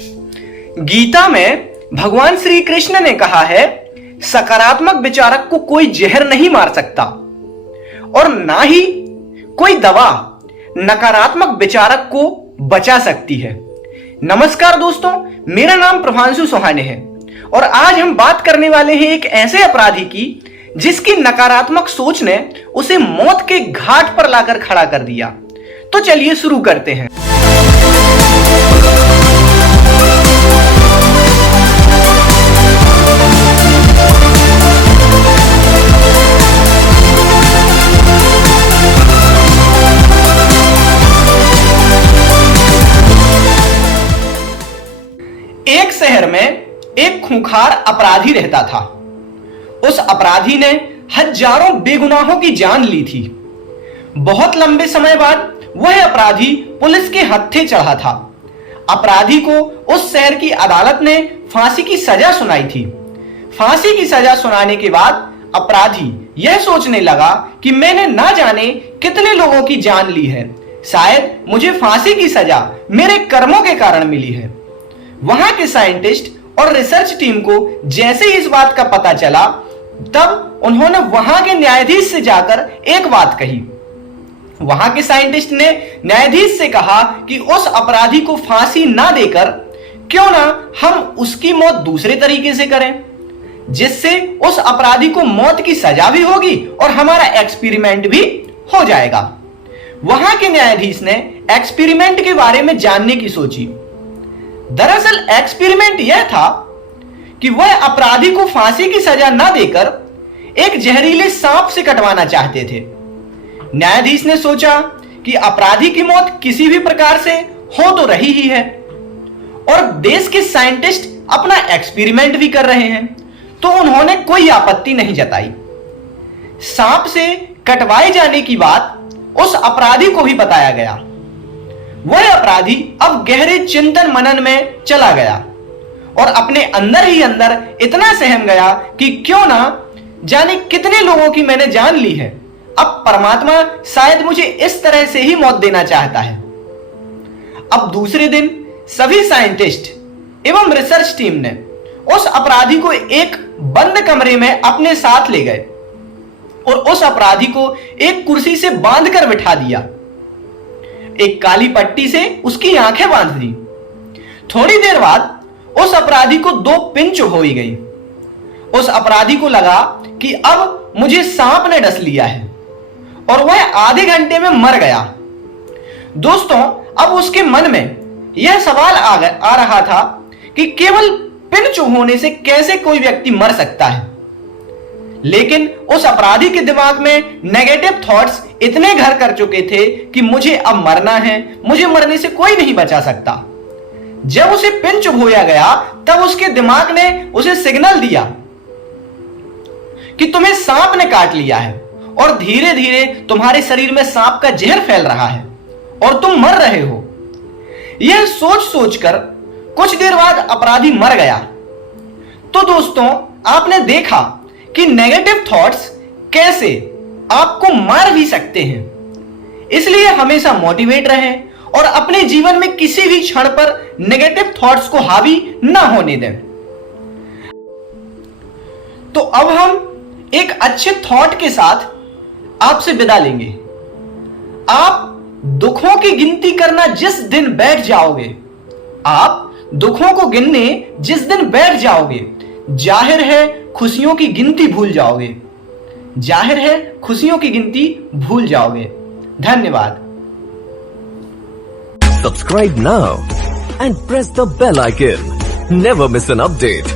गीता में भगवान श्री कृष्ण ने कहा है, सकारात्मक विचारक को कोई जहर नहीं मार सकता और ना ही कोई दवा नकारात्मक विचारक को बचा सकती है। नमस्कार दोस्तों, मेरा नाम प्रभांशु सोहाने है और आज हम बात करने वाले हैं एक ऐसे अपराधी की जिसकी नकारात्मक सोच ने उसे मौत के घाट पर लाकर खड़ा कर दिया। तो चलिए शुरू करते हैं। एक शहर में एक खूंखार अपराधी रहता था। उस अपराधी ने हजारों बेगुनाहों की जान ली थी। बहुत लंबे समय बाद वह अपराधी पुलिस के हत्थे चढ़ा था। अपराधी को उस शहर की अदालत ने फांसी की सजा सुनाई थी। फांसी की सजा सुनाने के बाद अपराधी यह सोचने लगा कि मैंने ना जाने कितने लोगों की जान ली है, शायद मुझे फांसी की सजा मेरे कर्मों के कारण मिली है। वहां के साइंटिस्ट और रिसर्च टीम को जैसे ही इस बात का पता चला, तब उन्होंने वहां के न्यायाधीश से जाकर एक बात कही। वहां के साइंटिस्ट ने न्यायाधीश से कहा कि उस अपराधी को फांसी ना देकर क्यों ना हम उसकी मौत दूसरे तरीके से करें, जिससे उस अपराधी को मौत की सजा भी होगी और हमारा एक्सपेरिमेंट भी हो जाएगा। वहां के न्यायाधीश ने एक्सपेरिमेंट के बारे में जानने की सोची। दरअसल एक्सपेरिमेंट यह था कि वह अपराधी को फांसी की सजा न देकर एक जहरीले सांप से कटवाना चाहते थे। न्यायाधीश ने सोचा कि अपराधी की मौत किसी भी प्रकार से हो तो रही ही है और देश के साइंटिस्ट अपना एक्सपेरिमेंट भी कर रहे हैं, तो उन्होंने कोई आपत्ति नहीं जताई। सांप से कटवाए जाने की बात उस अपराधी को भी बताया गया। वह अपराधी अब गहरे चिंतन मनन में चला गया और अपने अंदर ही अंदर इतना सहम गया कि क्यों ना जाने कितने लोगों की मैंने जान ली है, अब परमात्मा शायद मुझे इस तरह से ही मौत देना चाहता है। अब दूसरे दिन सभी साइंटिस्ट एवं रिसर्च टीम ने उस अपराधी को एक बंद कमरे में अपने साथ ले गए और उस अपराधी को एक कुर्सी से बांधकर बिठा दिया। एक काली पट्टी से उसकी आंखें बांध दी। थोड़ी देर बाद उस अपराधी को 2 पिन चुभोई गई। उस अपराधी को लगा कि अब मुझे सांप ने डस लिया है और वह आधे घंटे में मर गया। दोस्तों, अब उसके मन में यह सवाल आ रहा था कि केवल पिन चुभोने से कैसे कोई व्यक्ति मर सकता है। लेकिन उस अपराधी के दिमाग में नेगेटिव थॉट्स इतने घर कर चुके थे कि मुझे अब मरना है, मुझे मरने से कोई नहीं बचा सकता। जब उसे पिन चुभोया गया, तब उसके दिमाग ने उसे सिग्नल दिया कि तुम्हें सांप ने काट लिया है और धीरे धीरे तुम्हारे शरीर में सांप का जहर फैल रहा है और तुम मर रहे हो। यह सोच सोचकर कुछ देर बाद अपराधी मर गया। तो दोस्तों, आपने देखा कि नेगेटिव थॉट्स कैसे आपको मार भी सकते हैं। इसलिए हमेशा मोटिवेट रहें और अपने जीवन में किसी भी क्षण पर नेगेटिव थॉट्स को हावी ना होने दें। तो अब हम एक अच्छे थॉट के साथ आपसे विदा लेंगे। आप दुखों की गिनती करना जिस दिन बैठ जाओगे, आप दुखों को गिनने जिस दिन बैठ जाओगे, जाहिर है खुशियों की गिनती भूल जाओगे। जाहिर है खुशियों की गिनती भूल जाओगे। धन्यवाद। Subscribe now and press the bell icon. Never miss an update.